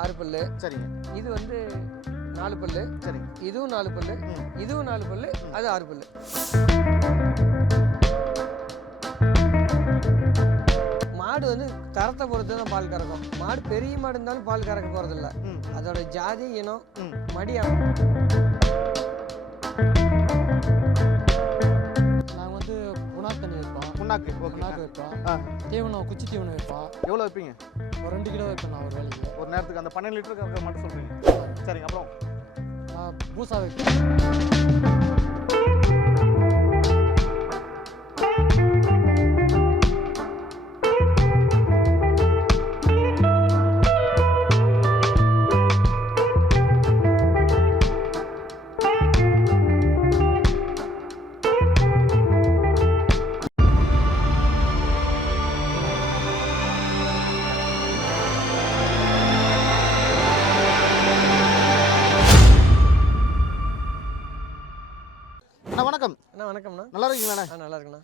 ஆறு பல்லு. சரிங்க. இது வந்து நாலு பல்லு. சரிங்க. இதுவும் நாலு பல்லு. இதுவும் நாலு பல்லு. அது ஆறு பல்லு. மாடு வந்து தரத்தை பொறுத்து தான் பால் கறக்கும். மாடு பெரிய மாடு இருந்தாலும் பால் கறக்க போகிறதில்ல அதோட ஜாதி இனம் ம். புண்ணாக்கு ஓகே புனாக்கு வைப்போம் ஆ. தீவனம் குச்சி தீவனம் வைப்போம் எவ்வளோ வைப்பீங்க? ஒரு ரெண்டு கிலோ வைப்பேன் நான் ஒரு வேலைக்கு ஒரு நேரத்துக்கு அந்த பன்னெண்டு லிட்டர் கறக்க மட்டும் சொல்கிறீங்க சரிங்க அப்புறம்? பூசா வைப்பேன். நல்லா இருக்கீங்களாண்ணே ஆ நல்லா இருக்குண்ணா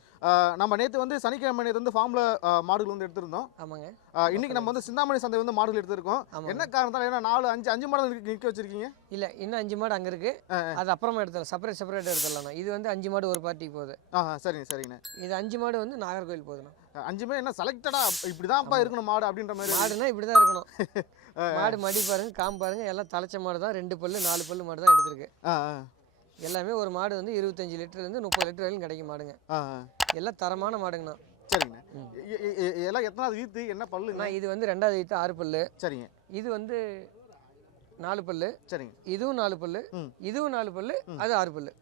நம்ம நேற்று வந்து சனிக்கிழமை நேற்று வந்து ஃபார்மில் மாடுகள் வந்து எடுத்திருந்தோம். ஆமாங்க. இன்னைக்கு நம்ம வந்து சிந்தாமணி சந்தை வந்து மாடுகள் எடுத்திருக்கோம். என்ன காரணத்தால்? ஏன்னா நாலு அஞ்சு அஞ்சு மாடல் நிற்க வச்சிருக்கீங்க. இல்லை இன்னும் அஞ்சு மாடு அங்கே இருக்கு. அது அப்புறமா எடுத்துடலாம். செப்பரேட் செப்பரேட் எடுத்துடலாம்ண்ணா. இது வந்து அஞ்சு மாடு ஒரு பார்ட்டிக்கு போகுது. சரிங்க சரிங்கண்ணே. இது அஞ்சு மாடு வந்து நாகர்கோவில் போகுதுண்ணா. ஆ, அஞ்சுமே என்ன செலக்டடா இப்படிதான்ப்பா இருக்கணும் மாடு அப்படின்ற மாதிரி. மாடுனா இப்படி தான் இருக்கணும் மாடு மடி பாருங்க காம்பு பாருங்க எல்லாம் தலைச்ச மாடு தான். ரெண்டு பல்லு நாலு பல்லு மாடு தான் எடுத்திருக்கு. எல்லாமே ஒரு மாடு வந்து இருபத்தஞ்சு லிட்டர்லேருந்து முப்பது லிட்டர் வரைக்கும் கிடைக்கும் மாடுங்க. எல்லாம் தரமான மாடுங்கண்ணா. எ- எல்லாம் எத்தனாவது வீத்து? என்ன பல்லுங்க? அண்ணா இது வந்து ரெண்டாவது ஈத்து ஆறு பல்லு. சரிங்க. இது வந்து நாலு பல்லு. சரிங்க. இதுவும் நாலு பல்லு. இதுவும் நாலு பல்லு. அது ஆறு பல்லு.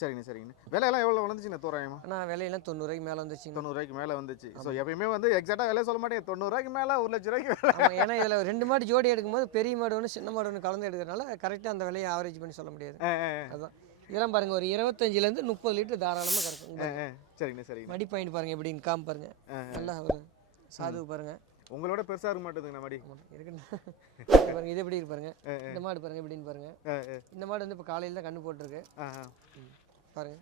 சரிங்கண்ணே சரிங்கண்ணே விலையெல்லாம் எவ்வளோ வந்துச்சுண்ணே தோராயமா? ஆனால் விலையெல்லாம் தொண்ணூறுக்கு மேலே வந்துச்சுங்க. தொண்ணூறுரூவாய்க்கு மேலே வந்துச்சு. ஸோ எப்பயுமே வந்து எக்ஸாக்டாக விலை சொல்ல மாட்டேங்க. தொண்ணூறுரூவாய்க்கு மேலே ஒரு லட்ச ரூபாய்க்கு ஏன்னா இதில் ரெண்டு மாடு ஜோடி எடுக்கும்போது பெரிய மாடு ஒன்று சின்ன மாடு ஒன்று கலந்து எடுக்கிறனால கரெக்டாக அந்த விலையை ஆவரேஜ் பண்ணி சொல்ல முடியாது. அதுதான் இதெல்லாம் பாருங்க ஒரு இருபத்தஞ்சிலேருந்து முப்பது லிட்டர் தாராளமாக ஆ. சரிங்கண்ணே சரிங்கண்ணே மடி பாயிண்ட் பாருங்க எப்படின்னு காம் பாருங்க. நல்லா சாதுவு பாருங்க. உங்களோட பெருசாக இருக்க மாட்டேதுங்கண்ணா மடி. பாருங்க இது எப்படி இருக்கு பாருங்க. ஆ, இந்த மாடு பாருங்க எப்படின்னு பாருங்க. இந்த மாடு வந்து இப்போ காலையில் தான் கண்ணு போட்டிருக்கு. பாருங்க.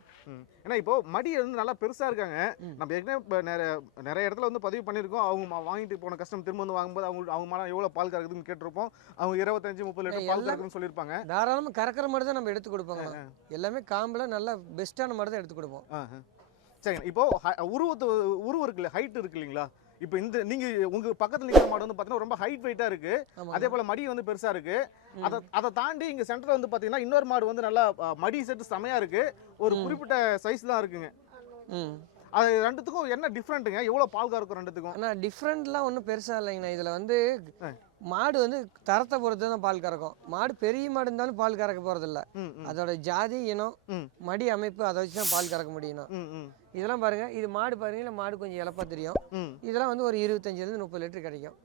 ஏன்னா இப்போ மடி வந்து நல்லா பெருசா இருக்காங்க. நம்ம ஏற்கனவே நிறைய நிறைய இடத்துல வந்து பதிவு பண்ணியிருக்கோம். அவங்க வாங்கிட்டு போன கஸ்டம் திரும்ப வந்து வாங்கும்போது அவங்க அவங்க மரம் எவ்வளோ பால் கறக்குதுன்னு கேட்டிருப்போம். அவங்க இருபத்தஞ்சு முப்பது லிட்டர் பால் எல்லாம் கறக்குதுன்னு சொல்லியிருப்பாங்க. தாராளமாக கறக்கிற மாடு தான் நம்ம எடுத்து கொடுப்போங்க. எல்லாமே காம்பில் நல்லா பெஸ்ட்டான மாடு தான் எடுத்து கொடுப்போம். சரிங்க. இப்போ உருவத்து உருவம் இருக்குல்ல ஹைட் இருக்கு இல்லைங்களா? இப்போ இந்த நீங்க உங்க பக்கத்துல நிற்கிற மாடு வந்து பார்த்தீங்கன்னா ரொம்ப ஹைட் வெயிட்டா இருக்கு. அதே போல மடி வந்து பெருசா இருக்கு. அதை அதை தாண்டி இங்க சென்டர்ல வந்து பார்த்தீங்கன்னா இன்னொரு மாடு வந்து நல்லா மடி செட்டு செமையா இருக்கு. ஒரு. குறிப்பிட்ட சைஸ் தான் இருக்குங்க. அது ரெண்டுத்துக்கும் என்ன டிஃப்ரெண்ட்டுங்க எவ்வளோ பால் கறக்கும் ரெண்டுத்துக்கும்? ஆனால் டிஃப்ரெண்ட்லாம் ஒன்றும் பெருசாக இல்லைங்கண்ணா. இதில் வந்து. மாடு வந்து தரத்தை பொறுத்து தான் பால் கறக்கும். மாடு பெரிய மாடு இருந்தாலும் பால் கறக்க ம் அதோட ஜாதி இனம். மடி அமைப்பு அதை வச்சு தான் பால் கறக்க முடியும். இதெல்லாம் பாருங்க இது மாடு பாருங்க மாடு கொஞ்சம் இழப்பா தெரியும். இதெல்லாம் வந்து ஒரு இருபத்தஞ்சிலேருந்து முப்பது லிட்டர் கிடைக்கும்.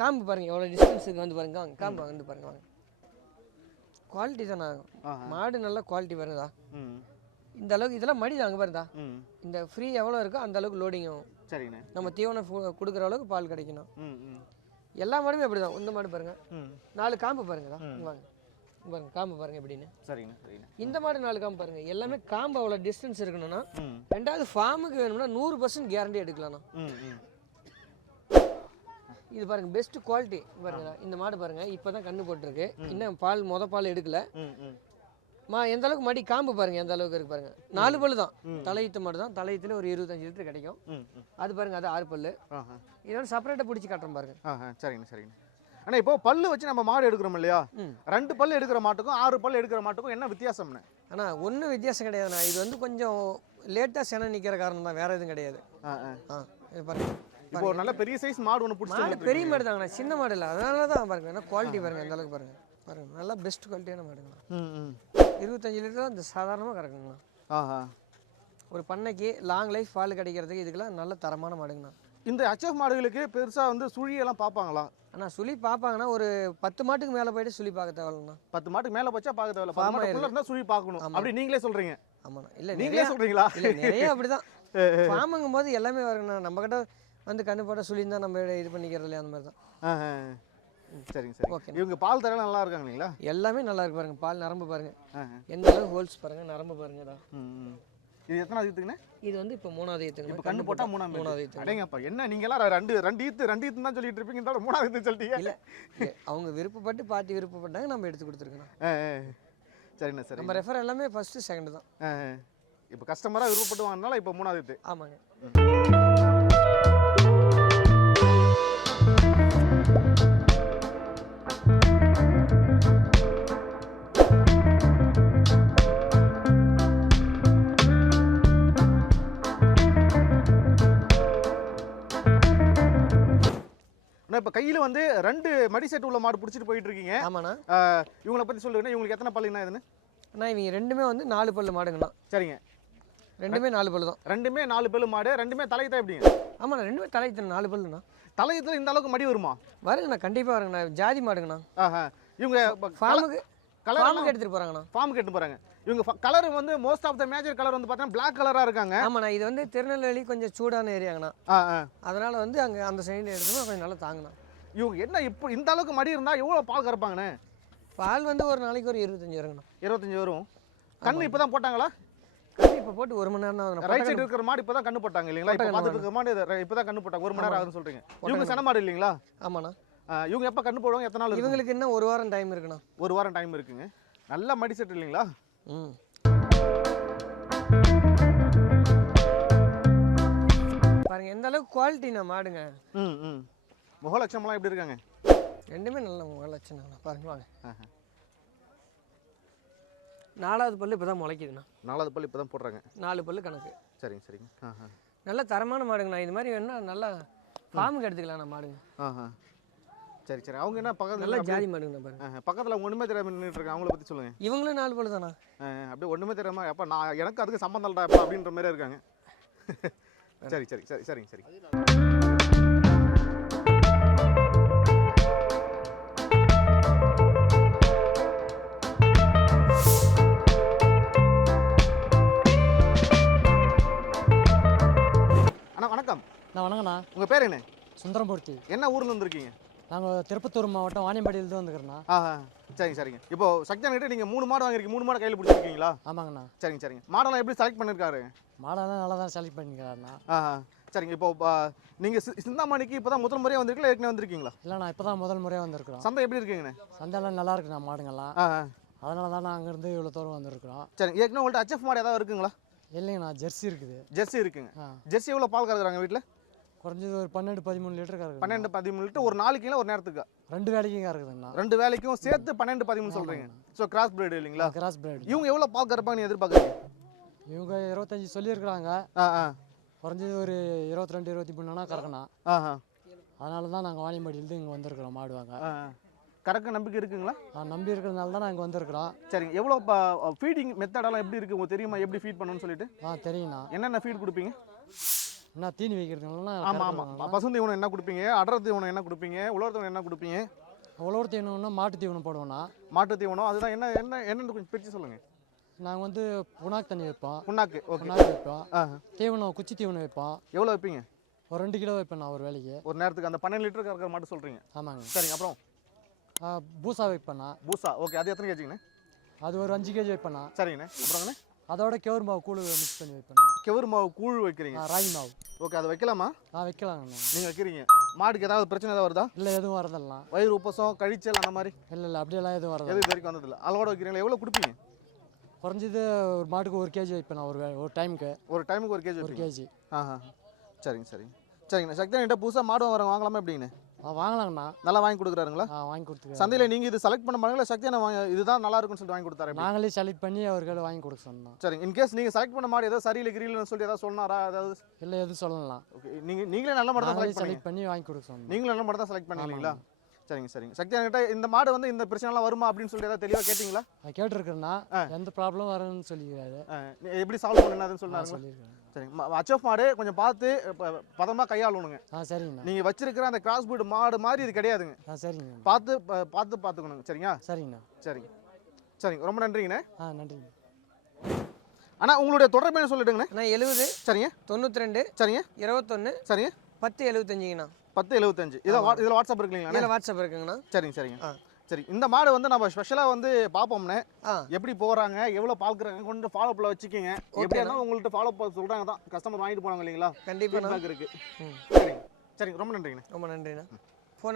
காம்பு பாருங்க எவ்வளோ டிஸ்டன்ஸுக்கு வந்து பாருங்க வாங்க காம்பு வந்து பாருங்க வாங்க. குவாலிட்டி தான் ஆகும். மாடு நல்ல குவாலிட்டி வருதா? இந்த அளவுக்கு இதெல்லாம் மடி தாங்க பாருதா ம். இந்த ஃப்ரீ எவ்வளோ இருக்கோ அந்த அளவுக்கு லோடிங் ஆகும். சரிங்கண்ணே. நம்ம தீவனம் கொடுக்குற அளவுக்கு பால் கிடைக்கணும். எல்லா மாடுமே அப்படி தான் இந்த மாடு பாருங்க. நாலு காம்பு வாங்க இங்க பாருங்க. காம்பு பாருங்க எப்படின்னு. சரிங்கண்ணே இந்த மாடு நாலு காம்பு பாருங்க. எல்லாமே காம்பு அவ்வளோ டிஸ்டன்ஸ் இருக்கணும்னா ரெண்டாவது ஃபார்முக்கு வேணும்னா நூறு பர்சன்ட் கேரண்டி எடுக்கலாம்ண்ணா. இது பாருங்க பெஸ்ட் குவாலிட்டி பாருங்க இந்த மாடு பாருங்க இப்பதான் கண்ணு போட்டிருக்கு. இன்னும் பால் முத பால் எடுக்கல. ம் எந்த அளவுக்கு மடி? காம்பு பாருங்க எந்த அளவுக்கு இருக்கு பாருங்க. நாலு பல்லு தான். தலையீத்து மாடு தான். தலையீத்துல ஒரு இருபத்தஞ்சு லிட்டர் கிடைக்கும். அது பாருங்க அது ஆறு பல்லு. இதோட செப்பரேட்டாக பிடிச்சி காட்டுறேன் பாருங்க. சரிங்கண்ணே சரிங்கண்ணே அண்ணா இப்போ பல்லு வச்சு நம்ம மாடு எடுக்கிறோம் இல்லையா. ரெண்டு பல்லு எடுக்கிற மாட்டுக்கும் ஆறு பல்லு எடுக்கிற மாட்டுக்கும் என்ன வித்தியாசம்ண்ணே? ஆனா ஒன்றும் வித்தியாசம் கிடையாதுண்ணா. இது வந்து கொஞ்சம் லேட்டாக சென நிற்கிற காரணம் தான். வேற எதுவும் கிடையாது. பாருங்க. இப்போ நல்ல பெரிய சைஸ் மாடு ஒன்று பிடிச்சி பெரிய மாடு தாங்கண்ணா சின்ன மாடு இல்லை. அதனால தான் பாருங்க குவாலிட்டி பாருங்க அந்த அளவுக்கு பாருங்க. பாருங்க நல்லா பெஸ்ட் குவாலிட்டியான மாடுங்கண்ணா ம் இருபத்தஞ்சு லிட்டர் இந்த சாதாரணமாக கறக்குங்கண்ணா ஆஹா. ஒரு பண்ணைக்கு லாங் லைஃப் பால் கிடைக்கிறதுக்கு இதுக்கெல்லாம் நல்ல தரமான மாடுங்கண்ணா. இந்த ஹெச்எஃப் மாடுகளுக்கு பெருசா வந்து சுழியெல்லாம் பார்ப்பாங்களா ஆனால் சுழி பார்ப்பாங்கன்னா ஒரு பத்து மாட்டுக்கு மேலே போயிட்டு சுழி பார்க்க தேவையில்லண்ணா. பத்து மாட்டுக்கு மேல வச்சா பார்க்க தேவையில்ல. பத்து மாட்டுக்குள்ள ஆயிருக்கு. இருந்தா சுழி பார்க்கணும். அப்படி நீங்களே சொல்றீங்க. ஆமாண்ணா. இல்லை நீங்களே நிறைய சொல்றீங்களா? இல்லை நிறைய அப்படிதான். ஃபார்முங்கும் போது எல்லாமே வருங்கண்ணா. நம்ம கிட்ட வந்து கண்ணு போட்ட சுழி தான் நம்ம இது பண்ணிக்கிறது இல்லையா அந்த மாதிரி தான். சரிங்க சரி ஓகே இவங்க பால் தர நல்லா இருக்காங்க இல்லைங்களா? எல்லாமே நல்லா இருக்கு பாருங்க. பால் நரம்பு பாருங்க. எந்த அளவுக்கு ஹோல்ஸ் பாருங்க நரம்பு பாருங்கடா ம், ம். இது எத்தனை ஈத்துங்கண்ணே? இது வந்து இப்போ மூணாவது ஈத்துங்க. இப்போ கண்ணு போட்டா மூணாம் மூணாவது ஈத்து. அடேங்கப்பா என்ன நீங்க எல்லாம் ரெண்டு ரெண்டு ஈத்து ரெண்டு ஈத்து தான் சொல்லிட்டு இருப்பீங்க இந்த மூணாவது ஈத்து சொல்லிட்டீங்க. இல்ல அவங்க விருப்பப்பட்டு பார்ட்டி விருப்பப்பட்டாங்க நம்ம எடுத்து கொடுத்துருக்கோம். சரிண்ணே சரி நம்ம ரெஃபர் எல்லாமே ஃபர்ஸ்ட் செகண்ட் தான். இப்போ கஸ்டமராக விருப்பப்பட்டு வாங்கினால இப்போ மூணாவது ஈத்து. ஆமாங்க. கையில் வந்து ரெண்டு மடி செட் உள்ள மாடு பிடிச்சிட்டு போயிட்டு இருக்கீங்க ஆமாண்ணா இவங்கள பற்றி சொல்லுங்கண்ணா இவங்களுக்கு எத்தனை பல்லுங்கண்ணா இதுன்னு? அண்ணா இவங்க ரெண்டுமே வந்து நாலு பல்லு மாடுங்கண்ணா. சரிங்க. ரெண்டுமே நாலு பல்லு தான் ரெண்டுமே நாலு பல்லு மாடு ரெண்டுமே தலையத்தான் எப்படிங்க? ஆமாண்ணா ரெண்டுமே தலைத்தன நாலு பல்லுண்ணா. தலையத்தில் இந்த அளவுக்கு மடி வருமா? வருங்கண்ணா கண்டிப்பாக வருங்கண்ணா. ஜாதி மாடுங்கண்ணா. ஆஹா. இவங்க ஃபார்முக்கு கலர் ஃபார்முக்கு எடுத்துகிட்டு போகிறாங்கண்ணா ஃபார்ம் கேட்டு போகிறாங்க இவங்க கலர் வந்து most of the major colour வந்து பார்த்தீங்கன்னா பிளாக் கலராக இருக்காங்க. ஆமாண்ணா இது வந்து திருநெல்வேலி கொஞ்சம் சூடான ஏரியாங்கண்ணா அதனால் வந்து அங்கே அந்த சைடு எடுத்தோம்னா கொஞ்சம் நல்லா தாங்கண்ணா. இவங்க என்ன இப்போ இந்த அளவுக்கு மடி இருந்தால் எவ்வளோ பால் கறப்பாங்கண்ணே? பால் வந்து ஒரு நாளைக்கு ஒரு இருபத்தஞ்சி வருங்கண்ணா. இருபத்தஞ்சு வரும். கண்ணு இப்போ தான் போட்டாங்களா இப்போ போட்டு ஒரு மணி நேரம் தான். ரைட் சைடு இருக்கிற மாடு இப்போ தான் கண்ணு போட்டாங்க இல்லைங்களா? இப்போ பார்த்துட்டு இருக்கிற மாடு இப்போ தான் கண்ணு போட்டாங்க. ஒரு மணி நேரம் ஆகுதுன்னு சொல்கிறீங்க இவங்க சன மாடு இல்லைங்களா? ஆமாண்ணா. இவங்க எப்போ கண்ணு போடுவாங்க? எத்தனை நாள் இவங்களுக்கு இன்னும் ஒரு வாரம் டைம் இருக்குண்ணா. ஒரு வாரம் டைம் இருக்குங்க. நல்ல மடி செட் இல்லைங்களா? ம். பாருங்க எந்த அளவுக்கு குவாலிட்டிண்ணா மாடுங்க. ம் ம். முகலட்சம்லாம் எப்படி இருக்காங்க? ரெண்டுமே நல்ல லட்சணங்கண்ணா பாருங்க வாங்க. நாலாவது பல்லு இப்போ தான் முளைக்குதுண்ணா. நாலாவது பல் இப்போ தான் போடுறாங்க. நாலு பல்லு கணக்கு. சரிங்க சரிங்க. நல்ல தரமான மாடுங்கண்ணா. இது மாதிரி வேணா நல்லா ஃபார்முக்கு எடுத்துக்கலாம்ண்ணா மாடுங்க. சரி சரி. அவங்க என்ன பக்கத்தில் நல்ல ஜாதி மாடுங்கண்ணா பாருங்க. பக்கத்துல அவங்க ஒண்ணுமே தெரியாம நின்றுட்டு இருக்காங்க. அவங்கள பத்தி சொல்லுங்க. இவங்களும் நாலு பல்லு தானா? அப்படியே ஒண்ணுமே தெரியாம அப்ப நான் எனக்கு அதுக்கு சம்பந்தம் இல்லடா அப்பா அப்படின்ற மாதிரி இருக்காங்க. சரி சரி சரி சரிங்க சரி நான் வணக்கண்ணா உங்க பேர் என்ன? சுந்தரமூர்த்தி. என்ன ஊர்ல இருந்திருக்கீங்க நாங்கள் திருப்பத்தூர் மாவட்டம் வாணியம்பாடியிலேருந்து வந்துக்கிறேண்ணா. ஆஹா சரிங்க சரிங்க. இப்போ சக்தியான் கிட்ட நீங்க மூணு மாடு வாங்கிருக்கீங்க மூணு மாடு கையில பிடிச்சிருக்கீங்களா? ஆமாங்கண்ணா. சரிங்க சரிங்க. மாடெல்லாம் எப்படி செலக்ட் பண்ணிருக்காரு? மாடெல்லாம் நல்லா தான் செலக்ட் பண்ணிக்கிறாருண்ணா ஆஹா சரிங்க இப்போ ஆ, நீங்க சி- சிந்தாமணிக்கு இப்பதான் முதல் முறையா வந்திருக்கீங்களா ஏற்கனவே வந்திருக்கீங்களா? இல்லைண்ணா இப்போ தான் முதல் முறையாக வந்திருக்கிறோம். சந்தை எப்படி இருக்குங்கண்ணே? சந்தையெல்லாம் நல்லா இருக்குண்ணா மாடுங்கள்லாம். ஆஹா அதனால தான் நான் அங்கேருந்து இவ்வளோ தூரம் வந்திருக்கிறோம். சரிங்க ஏற்கனவே உங்கள்ட்ட ஹச்எஃப் மாடு ஏதாவது இருக்குங்களா? இல்லைங்கண்ணா ஜெர்சி இருக்குது. ஜெர்சி இருக்குங்க. ஆ. ஜெர்சி எவ்வளோ பால் கறக்குறாங்க வீட்டில் குறைஞ்சது ஒரு பன்னெண்டு பதிமூணு லிட்டர் கறக்குது பன்னெண்டு பதிமூணு லிட்டர் ஒரு நாளைக்கு ஒரு நேரத்துக்கு. ரெண்டு வேலைக்கும் கறக்குதுங்கண்ணா ரெண்டு வேலைக்கும் சேர்த்து பன்னெண்டு பதிமூணு சொல்றீங்க. ஸோ கிராஸ் பிரீடு இல்லைங்களா? கிராஸ் பிரைட் இவங்க எவ்வளோ பால் கறப்பாங்கன்னு எதிர்பார்க்குறீங்க? இவங்க இருபத்தஞ்சி சொல்லியிருக்கிறாங்க. குறைஞ்சது ஒரு இருபத்தி ரெண்டு இருபத்தி மூணுனா கறக்கணும் அதனால தான் நாங்கள் வாணியம்பாடியிலேருந்து இங்கே வந்திருக்கிறோம் மாடு வாங்க. கறக்க நம்பிக்கை இருக்குங்களா? நம்பி இருக்கிறதுனால தான் நான் இங்கே வந்திருக்கிறோம். சரிங்க. எவ்வளோ ஃபீடிங் மெத்தடெல்லாம் எப்படி இருக்கு? உங்களுக்கு தெரியுமா? எப்படி ஃபீட் பண்ணணும்னு சொல்லிட்டு? ஆ தெரியுண்ணா என்னென்ன ஃபீட் கொடுப்பீங்க? என்ன தீனி வைக்கிறதுனால ஆமாம் ஆமாம் பசு தீவனம் என்ன கொடுப்பீங்க? அடர் தீவனம் என்ன கொடுப்பீங்க? உலர் தீவனம் என்ன கொடுப்பீங்க? உழவர் தீவனம்னா மாட்டு தீவனம் போடுவோண்ணா மாட்டு தீவனம்? அதுதான் என்ன என்ன என்னன்னு கொஞ்சம் பிரித்து சொல்லுங்க. நாங்கள் வந்து புண்ணாக்கு தண்ணி வைப்போம். புண்ணாக்கு ஓகே. புண்ணாக்கு வைப்போம். தீவனம் குச்சி தீவனம் வைப்போம். எவ்வளோ வைப்பீங்க? ஒரு ரெண்டு கிலோ வைப்பேன் நான் ஒரு வேலைக்கு ஒரு நேரத்துக்கு அந்த பன்னெண்டு லிட்டர் கறக்கிற மாட்டு சொல்கிறீங்க ஆமாங்க. சரிங்க அப்புறம்? பூசா வைப்பேண்ணா. பூசா ஓகே. அது எத்தனை கேஜிங்கண்ணே? அது ஒரு அஞ்சு கேஜி வைப்பேண்ணா. சரிங்கண்ணே. அப்புறங்கண்ணே? அதோட கெவுரு மாவு கூழ் மிக்ஸ் பண்ணி வைப்பேண்ணா கெவுரு மாவு கூழ் வைக்கிறீங்க. ஆ, ராகி மாவு. ஓகே அதை வைக்கலாமா? நான் வைக்கலாங்கண்ணா நீங்கள் வைக்கிறீங்க. மாடுக்கு ஏதாவது பிரச்சனை ஏதாவது வருதா? இல்லை எதுவும் வரதில்லாம் வயிறு உப்பசம் கழிச்சல் அந்த மாதிரி? இல்லை இல்லை அப்படியெல்லாம் எதுவும் வரதில்ல. எது வரைக்கும் வந்ததில்ல. அளவோட வைக்கிறீங்களா? எவ்வளோ கொடுப்பீங்க? குறைஞ்சது ஒரு மாட்டுக்கு ஒரு கேஜி வைப்பேண்ணா ஒரு ஒரு டைமுக்கு. ஒரு டைமுக்கு ஒரு கேஜி ஒரு கேஜி. ஆஹா. சரிங்க சரிங்க. சரிங்கண்ணே. சக்தியான்கிட்ட புதுசாக மாடு வரவங்க வாங்கலாமா எப்படிங்கண்ணே? ஆ வாங்கலாங்கண்ணா. நல்லா வாங்கி கொடுக்குறாருங்களா? வாங்கி கொடுத்துருக்கேன் சந்தையில் நீங்கள் இது செலக்ட் பண்ண மாட்டீங்களா சக்தியான வாங்க இதுதான் நல்லா இருக்குன்னு சொல்லிட்டு வாங்கி கொடுத்தாரு? நாங்களே செலக்ட் பண்ணி அவர்கள் வாங்கி கொடுக்க சொன்னோம். சரிங்க இன்கேஸ் நீங்கள் செலக்ட் பண்ண மாடு ஏதாவது சரியில்லை கிரியில்னு சொல்லி ஏதாவது சொன்னாரா? ஏதாவது? இல்லை எதுவும் சொல்லலாம். ஓகே நீங்கள் நீங்களே நல்ல மாடு தான் செலக்ட் பண்ணி வாங்கி கொடுக்க சொன்னோம். நீங்களும் நல்ல மாடு தான் செலக்ட் பண்ணீங்களா? சரிங்க சரிங்க. சக்தியான கிட்ட இந்த மாடு வந்து இந்த பிரச்சனைலாம் வருமா அப்படின்னு சொல்லி ஏதாவது தெளிவாக கேட்டிங்களா? நான் கேட்டிருக்கிறேன்னா எந்த ப்ராப்ளம் வரும்னு சொல்லிக்கிறாரு. எப்படி சால்வ் பண்ணுன்னு சொன்னாருங்களா? சொல்லியிருக்கேன். சரிங்க. அச்சோஃப் மாடு கொஞ்சம் பார்த்து ப- பதமா கையாளணுங்க. ஆ சரிங்கண்ணா. நீங்கள் வச்சிருக்கிற அந்த கிராஸ் பீடு மாடு மாதிரி இது கிடையாதுங்க. ஆ சரிங்க பார்த்து பார்த்து பார்த்துக்கணுங்க சரிங்களா? சரிங்கண்ணா. சரிங்க. சரிங்க ரொம்ப நன்றிங்கண்ணே. ஆ நன்றிங்க. அண்ணா உங்களுடைய தொடர்பு என்ன சொல்லிட்டுங்கண்ணே நான் எழுபது சரிங்க. தொண்ணூற்றி ரெண்டு சரிங்க. இருபத்தொன்று சரிங்க. பத்து எழுபத்தஞ்சுங்கண்ணா பத்து எழுபத்தஞ்சு இதில் இதில் வாட்ஸ்அப் இருக்குங்களா இதில் வாட்ஸ்அப் இருக்குங்கண்ணா. சரிங்க சரிங்க. ஆ. சரி இந்த மாடு வந்து நம்ம ஸ்பெஷலாக வந்து பார்ப்போம்னே எப்படி போறாங்க எவ்வளவு பால் கறக்குறாங்க கொண்டு ஃபாலோ அப்ல வச்சுக்கோங்க. எப்படி இருந்தாலும் உங்கள்ட்ட ஃபாலோ அப் சொல்றாங்க தான். கஸ்டமர் வாங்கிட்டு போனாங்க இல்லைங்களா? கண்டிப்பாண்ணா ஃபீட்பேக் இருக்கு. ம். சரிங்க. சரிங்க ரொம்ப நன்றிங்கண்ணே. ரொம்ப நன்றிண்ணா.